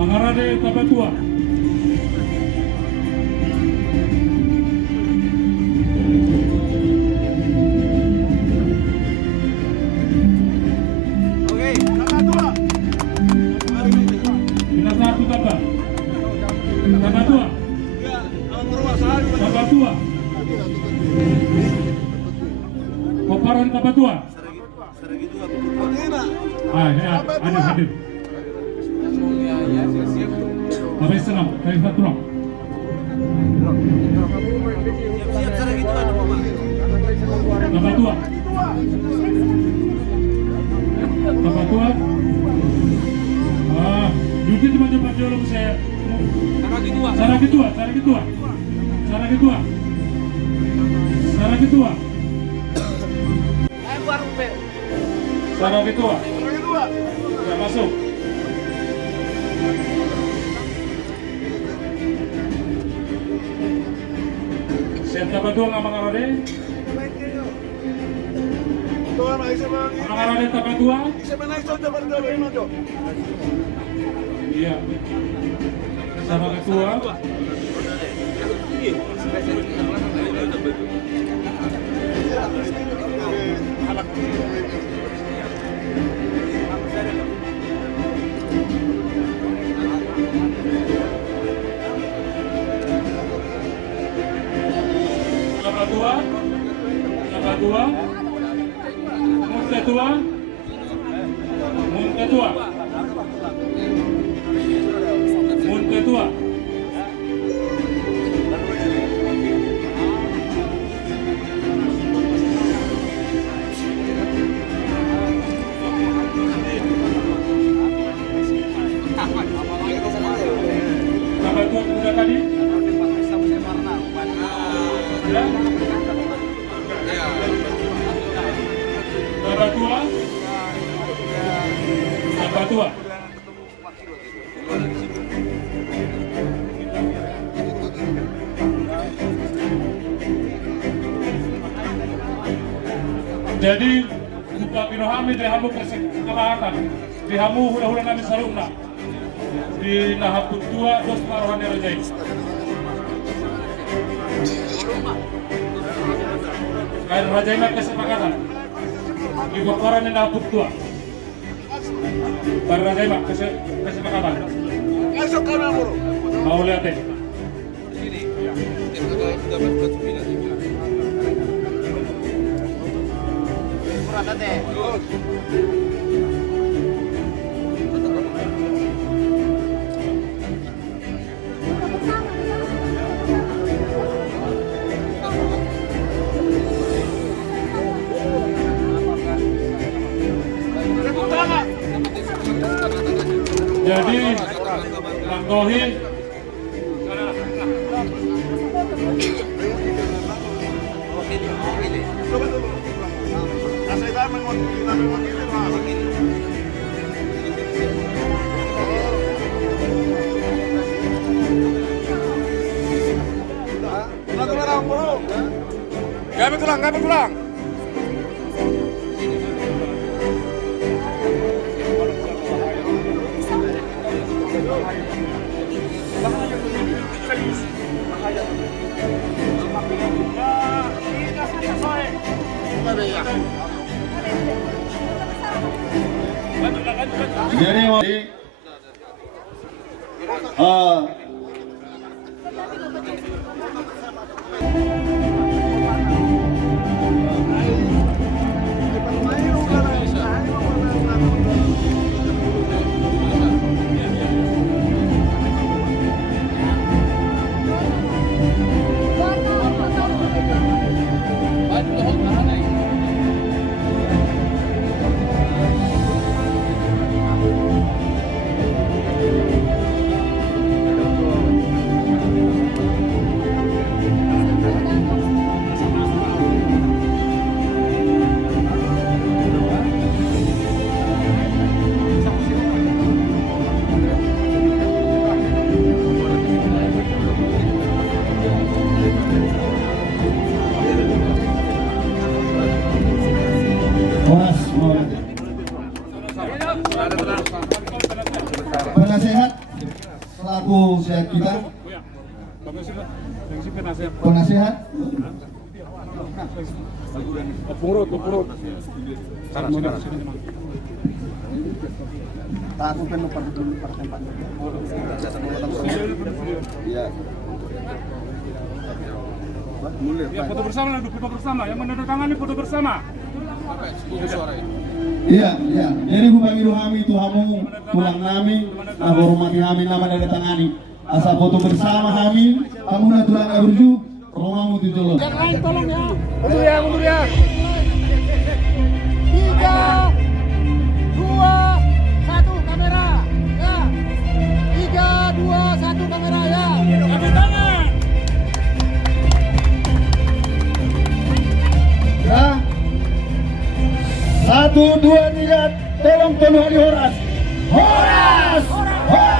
Mangarade Tabatua. Tabatua. Koparan Tabatua. Ya, hadir. Habis senam, dari satu orang. Tabatua. Tabatua. Duki cuma coba jolong saya. Saragi tua. Ya, masuk. Siapa Tabatua ngamang arode? Arode Tabatua. Iya. Sama ketua. Muntetua. Tabatua sudah tadi? Ya. Tabatua. Jadi buka pinohami dihamu keselamatan, dihamu hula-hula nami sarungna, di nahaput tua dos marohani rajai. Kain rajai nak kesepakatan, di kokoran yang nahaput tua. Baru rajai mak kesepakatan. Mau lihat deh. Jadi Langgohi Kami tulang. Jadi penasehat selaku sehat kita, penasehat. Aku kan lupa dulu tempat. Iya. Ya, foto bersama, foto bersama. Yang menandatangani foto bersama. Iya, iya. Jadi hubungi kami itu hamu tulang nami, nah hormati kami nama dari tangani. Asa foto bersama kami, kamu na tulang urju, romamu tijolo. Yang lain tolong ya. Mundur ya, mundur ya. 3, 2, 1 kamera. Ya. 3, 2, 1 kamera ya. Angkat tangan. Ya. 1, 2, 3, tolong penuh di Horas. Horas! Horas!